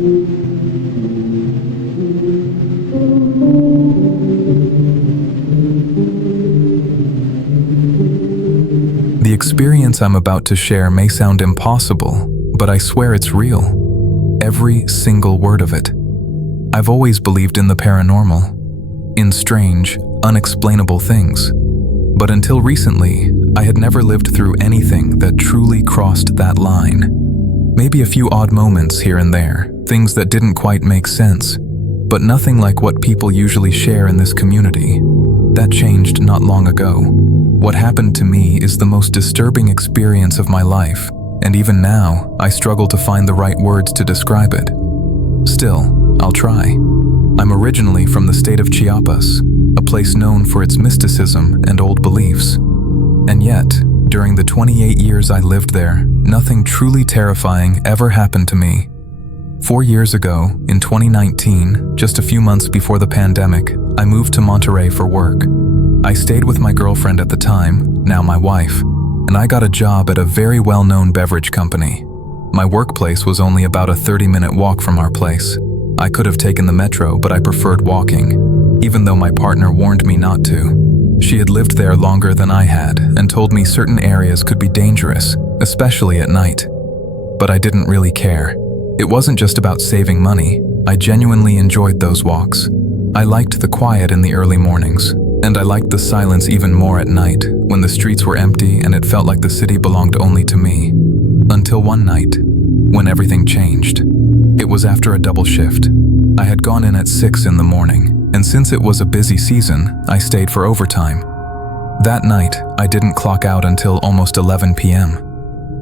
The experience I'm about to share may sound impossible, but I swear it's real. Every single word of it. I've always believed in the paranormal, in strange, unexplainable things. But until recently, I had never lived through anything that truly crossed that line. Maybe a few odd moments here and there, things that didn't quite make sense, but nothing like what people usually share in this community. That changed not long ago. What happened to me is the most disturbing experience of my life, and even now, I struggle to find the right words to describe it. Still, I'll try. I'm originally from the state of Chiapas, a place known for its mysticism and old beliefs. And yet, during the 28 years I lived there, nothing truly terrifying ever happened to me. 4 years ago, in 2019, just a few months before the pandemic, I moved to Monterrey for work. I stayed with my girlfriend at the time, now my wife, and I got a job at a very well-known beverage company. My workplace was only about a 30-minute walk from our place. I could have taken the metro, but I preferred walking, even though my partner warned me not to. She had lived there longer than I had and told me certain areas could be dangerous, especially at night. But I didn't really care. It wasn't just about saving money. I genuinely enjoyed those walks. I liked the quiet in the early mornings, and I liked the silence even more at night, when the streets were empty and it felt like the city belonged only to me. Until one night, when everything changed. It was after a double shift. I had gone in at 6 in the morning, and since it was a busy season, I stayed for overtime. That night, I didn't clock out until almost 11 p.m.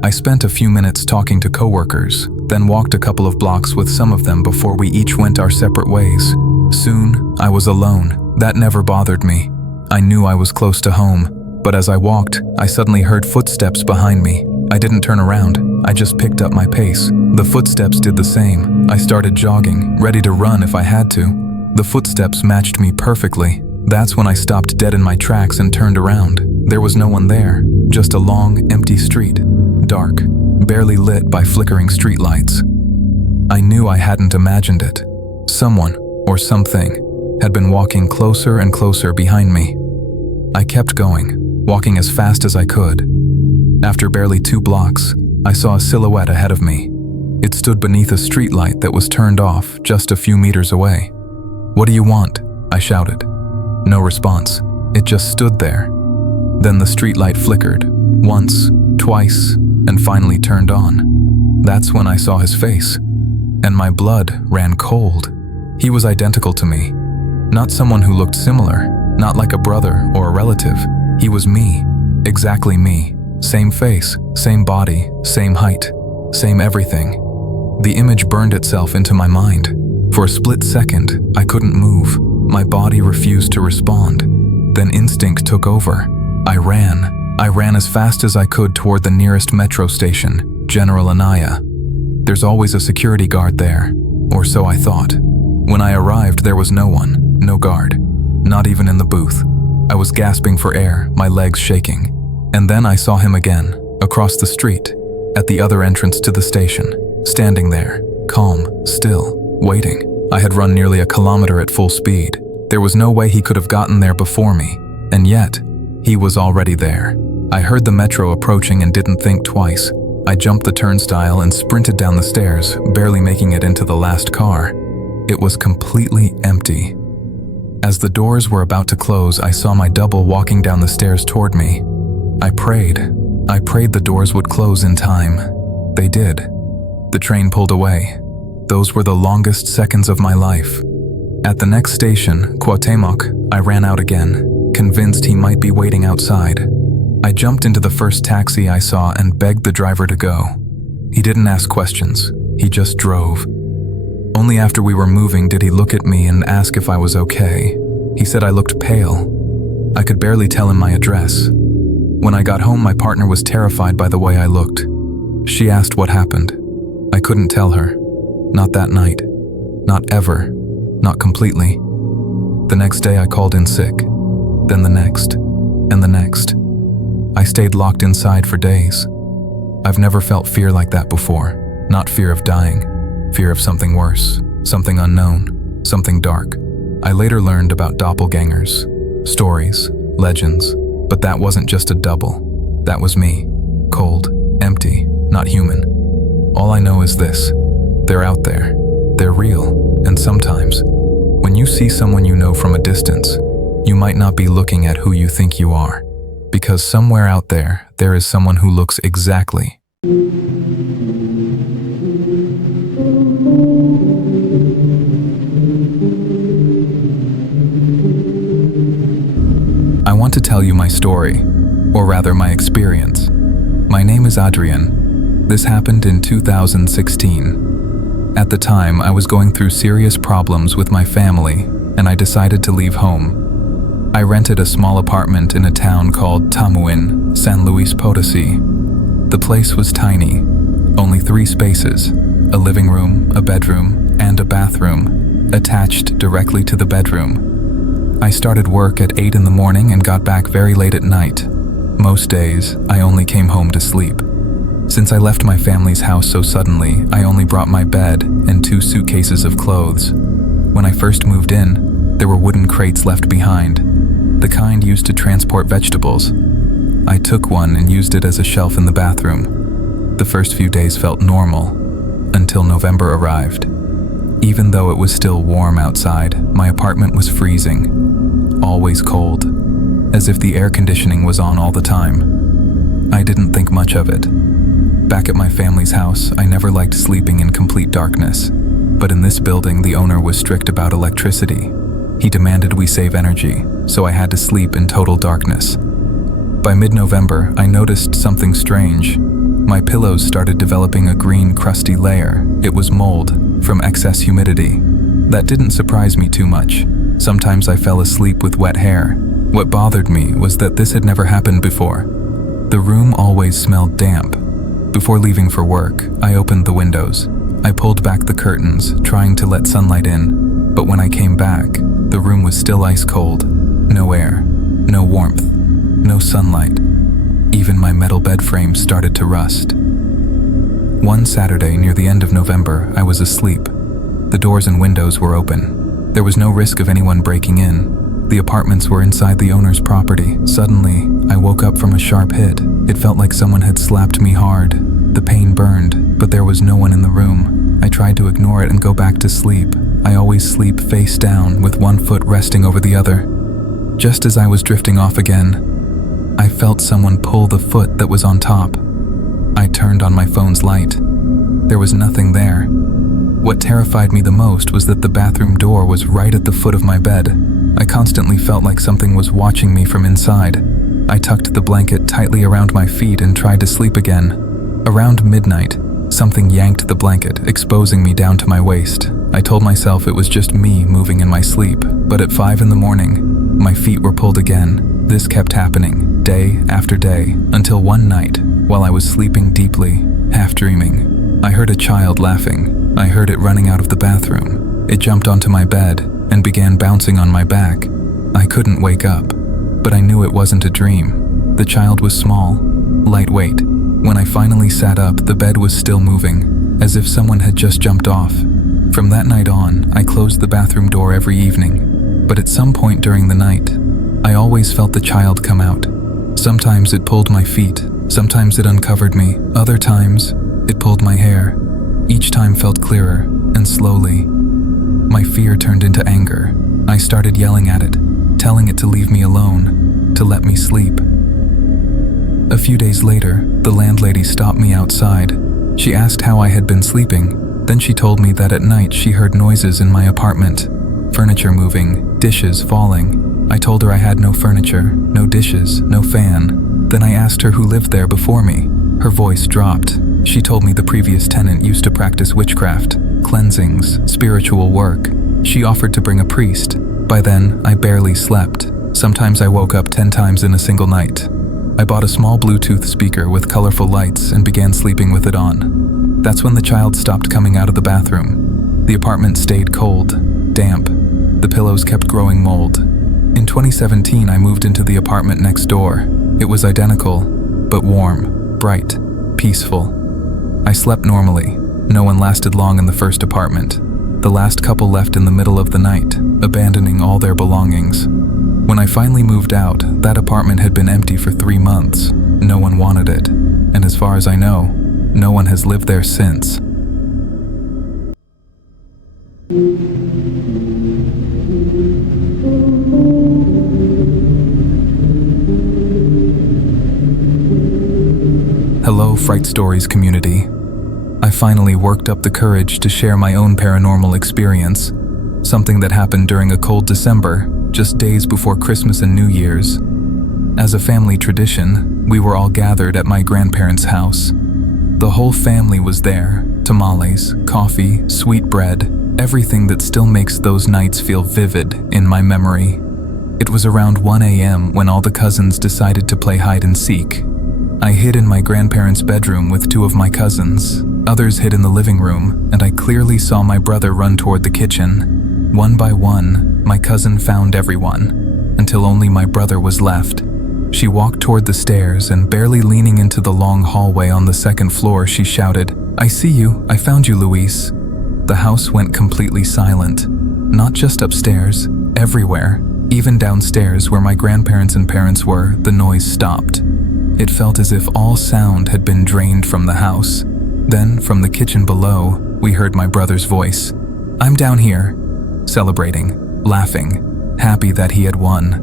I spent a few minutes talking to coworkers, then walked a couple of blocks with some of them before we each went our separate ways. Soon, I was alone. That never bothered me. I knew I was close to home, but as I walked, I suddenly heard footsteps behind me. I didn't turn around, I just picked up my pace. The footsteps did the same. I started jogging, ready to run if I had to. The footsteps matched me perfectly. That's when I stopped dead in my tracks and turned around. There was no one there, just a long, empty street. Dark, barely lit by flickering streetlights. I knew I hadn't imagined it. Someone, or something, had been walking closer and closer behind me. I kept going, walking as fast as I could. After barely 2 blocks, I saw a silhouette ahead of me. It stood beneath a streetlight that was turned off just a few meters away. "What do you want?" I shouted. No response. It just stood there. Then the streetlight flickered, once, twice, and finally turned on. That's when I saw his face, and my blood ran cold. He was identical to me. Not someone who looked similar, not like a brother or a relative. He was me, exactly me. Same face, same body, same height, same everything. The image burned itself into my mind. For a split second, I couldn't move. My body refused to respond. Then instinct took over. I ran as fast as I could toward the nearest metro station, General Anaya. There's always a security guard there, or so I thought. When I arrived, there was no one, no guard, not even in the booth. I was gasping for air, my legs shaking. And then I saw him again, across the street, at the other entrance to the station, standing there, calm, still, waiting. I had run nearly a kilometer at full speed. There was no way he could have gotten there before me, and yet, he was already there. I heard the metro approaching and didn't think twice. I jumped the turnstile and sprinted down the stairs, barely making it into the last car. It was completely empty. As the doors were about to close, I saw my double walking down the stairs toward me. I prayed the doors would close in time. They did. The train pulled away. Those were the longest seconds of my life. At the next station, Cuauhtemoc, I ran out again, convinced he might be waiting outside. I jumped into the first taxi I saw and begged the driver to go. He didn't ask questions, he just drove. Only after we were moving did he look at me and ask if I was okay. He said I looked pale. I could barely tell him my address. When I got home, my partner was terrified by the way I looked. She asked what happened. I couldn't tell her. Not that night. Not ever. Not completely. The next day I called in sick. Then the next. And the next. I stayed locked inside for days. I've never felt fear like that before. Not fear of dying. fear of something worse, something unknown, something dark. I later learned about doppelgangers, stories, legends, but that wasn't just a double. That was me, cold, empty, not human. All I know is this: they're out there, they're real, and sometimes, when you see someone you know from a distance, you might not be looking at who you think you are, because somewhere out there, there is someone who looks exactly. I want to tell you my story, or rather my experience. My name is Adrian. This happened in 2016. At the time, I was going through serious problems with my family, and I decided to leave home. I rented a small apartment in a town called Tamuin, San Luis Potosi. The place was tiny, only 3 spaces, a living room, a bedroom, and a bathroom, attached directly to the bedroom. I started work at 8 in the morning and got back very late at night. Most days, I only came home to sleep. Since I left my family's house so suddenly, I only brought my bed and 2 suitcases of clothes. When I first moved in, there were wooden crates left behind, the kind used to transport vegetables. I took one and used it as a shelf in the bathroom. The first few days felt normal, until November arrived. Even though it was still warm outside, my apartment was freezing, always cold, as if the air conditioning was on all the time. I didn't think much of it. Back at my family's house, I never liked sleeping in complete darkness, but in this building, the owner was strict about electricity. He demanded we save energy, so I had to sleep in total darkness. By mid-November, I noticed something strange. My pillows started developing a green, crusty layer. It was mold from excess humidity. That didn't surprise me too much. Sometimes I fell asleep with wet hair. What bothered me was that this had never happened before. The room always smelled damp. Before leaving for work, I opened the windows. I pulled back the curtains, trying to let sunlight in, but when I came back, the room was still ice cold. No air, no warmth, no sunlight. Even my metal bed frame started to rust. One Saturday near the end of November, I was asleep. The doors and windows were open. There was no risk of anyone breaking in. The apartments were inside the owner's property. Suddenly, I woke up from a sharp hit. It felt like someone had slapped me hard. The pain burned, but there was no one in the room. I tried to ignore it and go back to sleep. I always sleep face down with one foot resting over the other. Just as I was drifting off again, I felt someone pull the foot that was on top. I turned on my phone's light. There was nothing there. What terrified me the most was that the bathroom door was right at the foot of my bed. I constantly felt like something was watching me from inside. I tucked the blanket tightly around my feet and tried to sleep again. Around midnight, something yanked the blanket, exposing me down to my waist. I told myself it was just me moving in my sleep, but at 5 in the morning, my feet were pulled again. This kept happening, day after day, until one night, while I was sleeping deeply, half dreaming, I heard a child laughing. I heard it running out of the bathroom. It jumped onto my bed and began bouncing on my back. I couldn't wake up, but I knew it wasn't a dream. The child was small, lightweight. When I finally sat up, the bed was still moving, as if someone had just jumped off. From that night on, I closed the bathroom door every evening, but at some point during the night, I always felt the child come out. Sometimes it pulled my feet, sometimes it uncovered me, other times it pulled my hair. Each time felt clearer, and slowly, my fear turned into anger. I started yelling at it, telling it to leave me alone, to let me sleep. A few days later, the landlady stopped me outside. She asked how I had been sleeping. Then she told me that at night she heard noises in my apartment, furniture moving, dishes falling. I told her I had no furniture, no dishes, no fan. Then I asked her who lived there before me. Her voice dropped. She told me the previous tenant used to practice witchcraft, cleansings, spiritual work. She offered to bring a priest. By then, I barely slept. Sometimes I woke up 10 times in a single night. I bought a small Bluetooth speaker with colorful lights and began sleeping with it on. That's when the child stopped coming out of the bathroom. The apartment stayed cold, damp. The pillows kept growing mold. In 2017, I moved into the apartment next door. It was identical, but warm, bright, peaceful. I slept normally, No one lasted long in the first apartment. The last couple left in the middle of the night, abandoning all their belongings. When I finally moved out, that apartment had been empty for 3 months. No one wanted it, and as far as I know, no one has lived there since. Hello, Fright Stories community. I finally worked up the courage to share my own paranormal experience, something that happened during a cold December, just days before Christmas and New Year's. As a family tradition, we were all gathered at my grandparents' house. The whole family was there, tamales, coffee, sweet bread, everything that still makes those nights feel vivid in my memory. It was around 1 a.m. when all the cousins decided to play hide and seek. I hid in my grandparents' bedroom with 2 of my cousins. Others hid in the living room, and I clearly saw my brother run toward the kitchen. One by one, my cousin found everyone, until only my brother was left. She walked toward the stairs, and barely leaning into the long hallway on the 2nd floor, she shouted, "I see you, I found you, Luis." The house went completely silent. Not just upstairs, everywhere. Even downstairs where my grandparents and parents were, the noise stopped. It felt as if all sound had been drained from the house. Then, from the kitchen below, we heard my brother's voice. "I'm down here," celebrating, laughing, happy that he had won.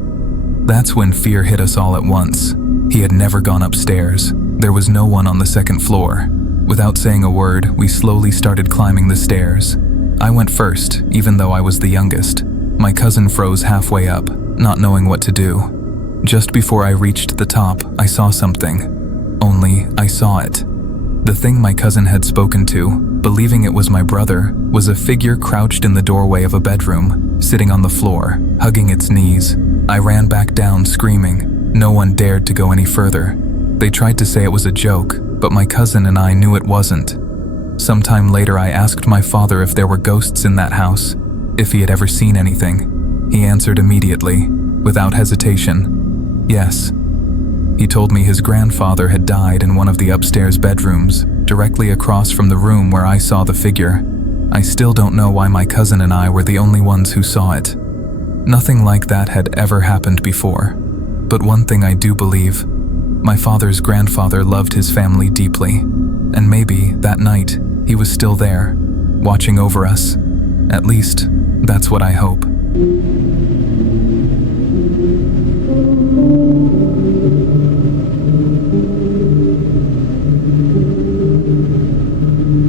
That's when fear hit us all at once. He had never gone upstairs. There was no one on the 2nd floor. Without saying a word, we slowly started climbing the stairs. I went first, even though I was the youngest. My cousin froze halfway up, not knowing what to do. Just before I reached the top, I saw something. Only I saw it. The thing my cousin had spoken to, believing it was my brother, was a figure crouched in the doorway of a bedroom, sitting on the floor, hugging its knees. I ran back down, screaming. No one dared to go any further. They tried to say it was a joke, but my cousin and I knew it wasn't. Sometime later, I asked my father if there were ghosts in that house, if he had ever seen anything. He answered immediately, without hesitation, yes. He told me his grandfather had died in one of the upstairs bedrooms, directly across from the room where I saw the figure. I still don't know why my cousin and I were the only ones who saw it. Nothing like that had ever happened before. But one thing I do believe, my father's grandfather loved his family deeply, and maybe that night he was still there, watching over us. At least, that's what I hope.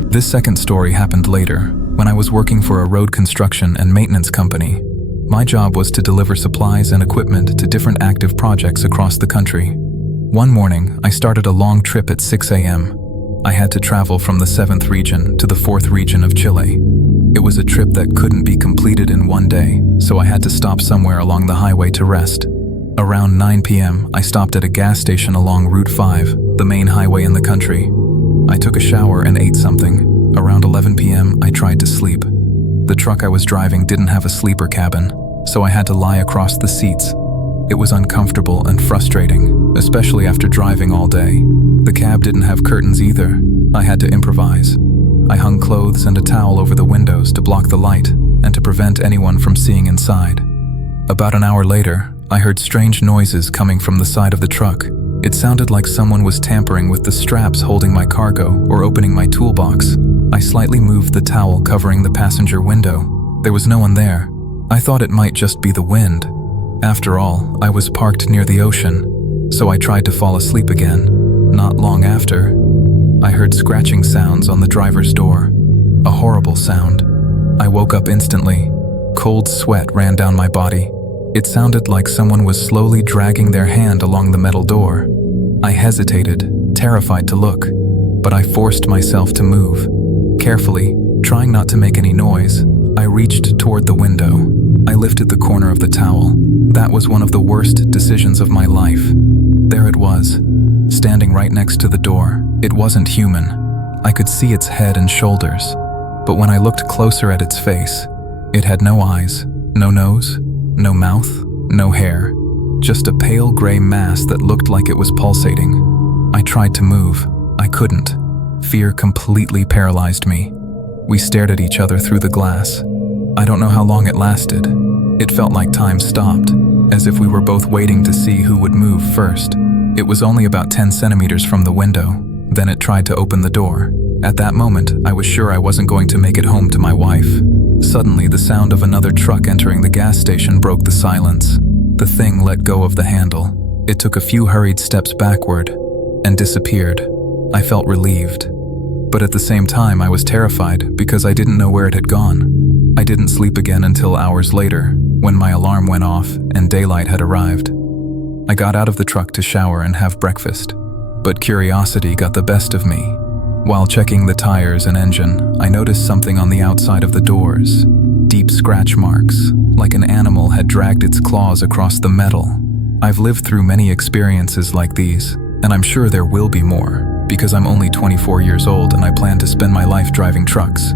This second story happened later, when I was working for a road construction and maintenance company. My job was to deliver supplies and equipment to different active projects across the country. One morning, I started a long trip at 6 a.m. I had to travel from the 7th region to the 4th region of Chile. It was a trip that couldn't be completed in one day, so I had to stop somewhere along the highway to rest. Around 9 p.m., I stopped at a gas station along Route 5, the main highway in the country. I took a shower and ate something. Around 11 p.m., I tried to sleep. The truck I was driving didn't have a sleeper cabin, so I had to lie across the seats. It was uncomfortable and frustrating, especially after driving all day. The cab didn't have curtains either. I had to improvise. I hung clothes and a towel over the windows to block the light and to prevent anyone from seeing inside. About an hour later, I heard strange noises coming from the side of the truck. It sounded like someone was tampering with the straps holding my cargo or opening my toolbox. I slightly moved the towel covering the passenger window. There was no one there. I thought it might just be the wind. After all, I was parked near the ocean, so I tried to fall asleep again. Not long after, I heard scratching sounds on the driver's door. A horrible sound. I woke up instantly. Cold sweat ran down my body. It sounded like someone was slowly dragging their hand along the metal door. I hesitated, terrified to look, but I forced myself to move. Carefully, trying not to make any noise, I reached toward the window. I lifted the corner of the towel. That was one of the worst decisions of my life. There it was, standing right next to the door. It wasn't human. I could see its head and shoulders, but when I looked closer at its face, it had no eyes, no nose, no mouth, no hair, just a pale gray mass that looked like it was pulsating. I tried to move. I couldn't. Fear completely paralyzed me. We stared at each other through the glass. I don't know how long it lasted. It felt like time stopped, as if we were both waiting to see who would move first. It was only about 10 centimeters from the window. Then it tried to open the door. At that moment, I was sure I wasn't going to make it home to my wife. Suddenly, the sound of another truck entering the gas station broke the silence. The thing let go of the handle. It took a few hurried steps backward and disappeared. I felt relieved. But at the same time, I was terrified because I didn't know where it had gone. I didn't sleep again until hours later, when my alarm went off and daylight had arrived. I got out of the truck to shower and have breakfast, but curiosity got the best of me. While checking the tires and engine, I noticed something on the outside of the doors. Deep scratch marks, like an animal had dragged its claws across the metal. I've lived through many experiences like these, and I'm sure there will be more, because I'm only 24 years old and I plan to spend my life driving trucks.